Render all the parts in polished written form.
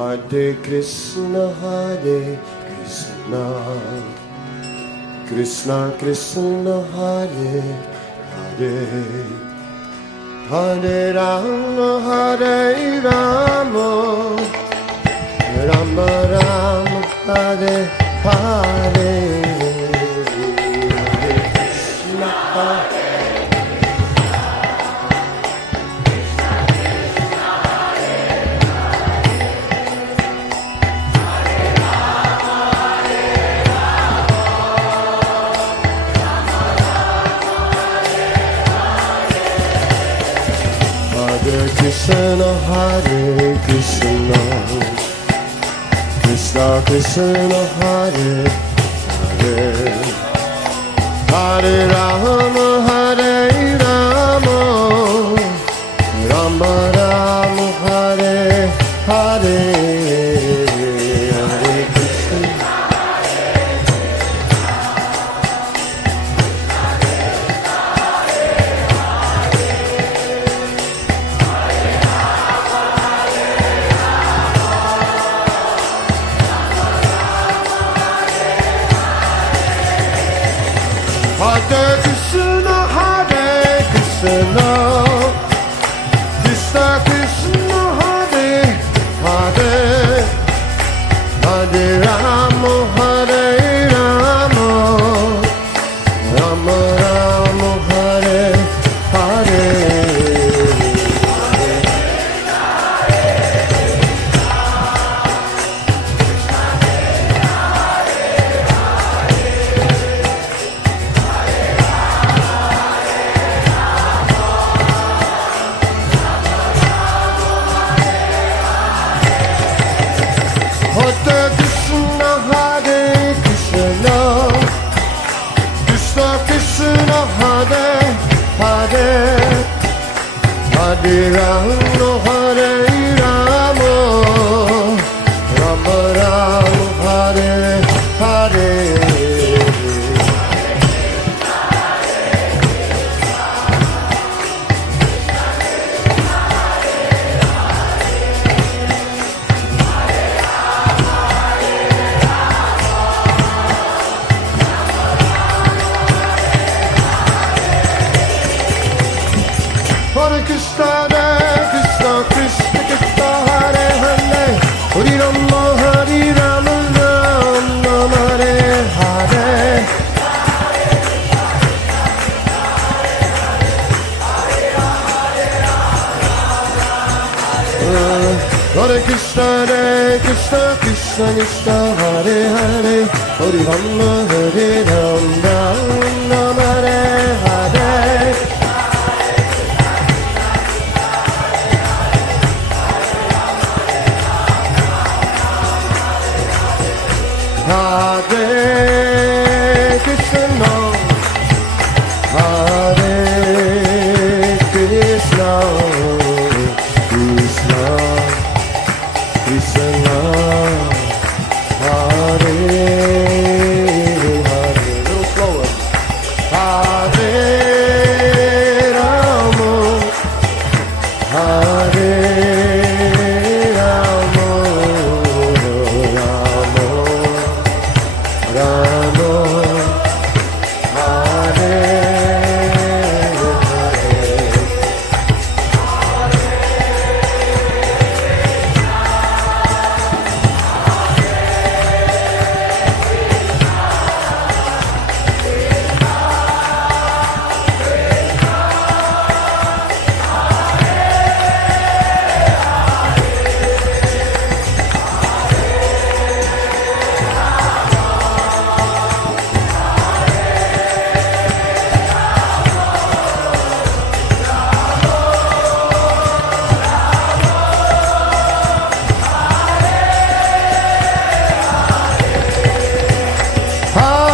Hare Krishna, Hare Krishna, Krishna Krishna, Hare Hare, Hare Rama, Hare Rama, Rama Rama, Hare Hare, Hare Krishna, Hare Krishna, Hare Krishna, Krishna Krishna, Hare Hare, Hare Rama, Hare Rama, Rama Rama, Hare Hare, Hare Krishna. Hare Krishna, Hare Krishna, Krishna Krishna, Hare Hare, Hare Rama, Hare Rama, Rama Rama, Hare Hare. Hare Krishna, Hare Krishna, Krishna Krishna, Hare Hare, Hare Rama, Hare Rama, Rama Rama, Hare Hare. Hare Krishna, Krishna Krishna, Krishna Hare Hare, Hare Rama, Hare Rama, Rama Hare Hare. Hare Krishna, Krishna Krishna, Krishna Hare Hare, Hare Rama, Hare Rama, Rama Hare Hare. Hare Krishna, Hare Krishna, Krishna Krishna, Hare Hare. Little slower. Hare Rama, Hare Rama, Rama Rama, Hare Hare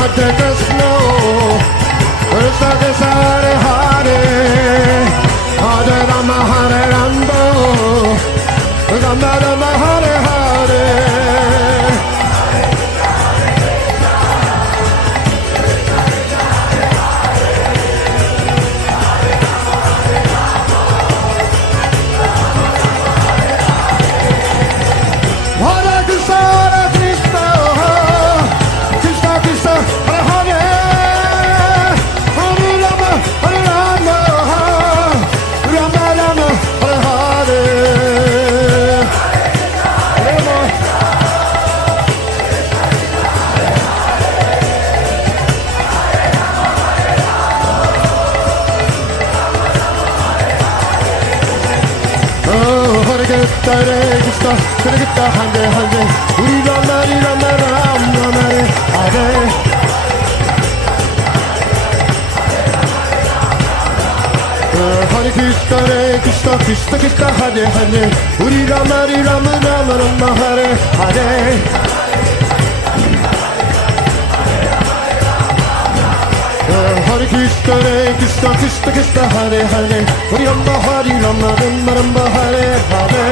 Hare Krishna, Krishna Krishna Hare Hare, Hare Rama Hare Rama, Rama Rama Hare Hare. Hare Krishna, Hare Krishna, Hare Hare, Hare Rama, Rama Rama, Hare Hare. Hare Krishna, Krishna Krishna, Hare Hare, Hare Rama, Rama Rama, Hare Hare. Hare Krishna, Krishna Krishna, Hare Hare, Hare Rama, Rama Rama, Hare Hare.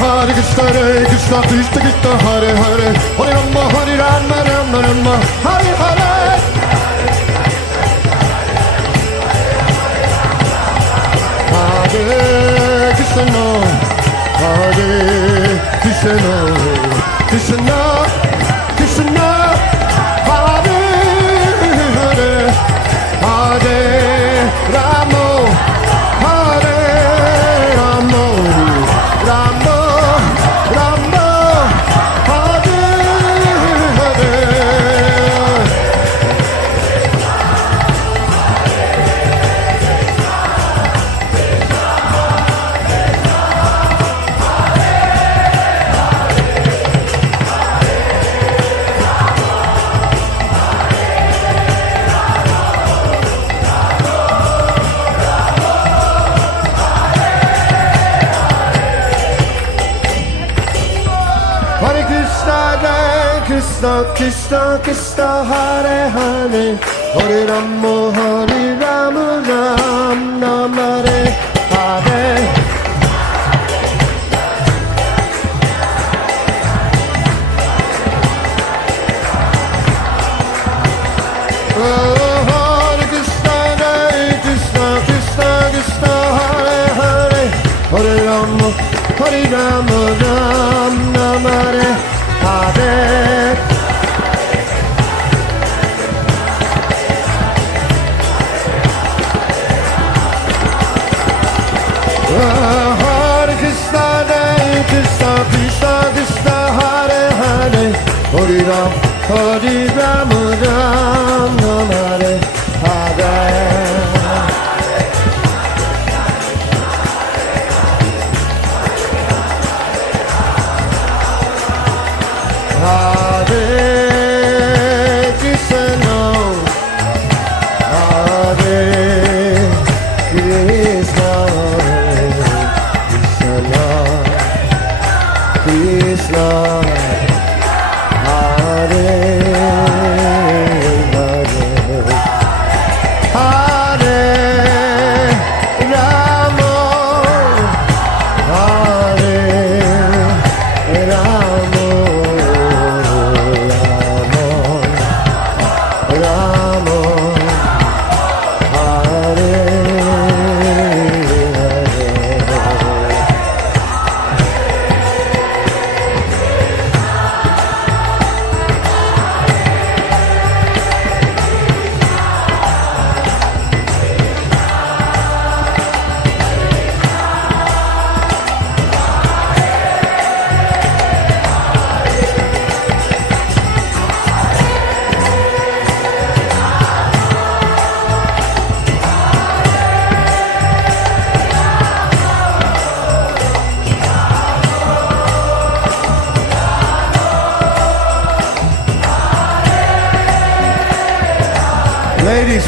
Hare Krishna, Krishna Krishna, Hare Hare, Hare Rama, Rama Rama, Hare Hare. Hare Krishna, Hare Krishna, Krishna Krishna, Hare Hare, Hare Rama, Hare Rama, Rama Rama, Hare Hare. Hare Krishna, Krishna Krishna Krishna, Hare Hare, Hare Rama, Rama Rama, Hare Hare. Hare Krishna, Krishna Krishna Krishna, Hare Hare, Hare Rama, Rama Rama, Hare Hare. Hare Krishna, Krishna Krishna Krishna, Hare Hare, Hare Rama, Rama Hare Hare. Hare Krishna, Hare Krishna, Krishna Krishna, Hare Hare, Hare Rama, Hare Rama, Rama Hare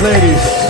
Ladies,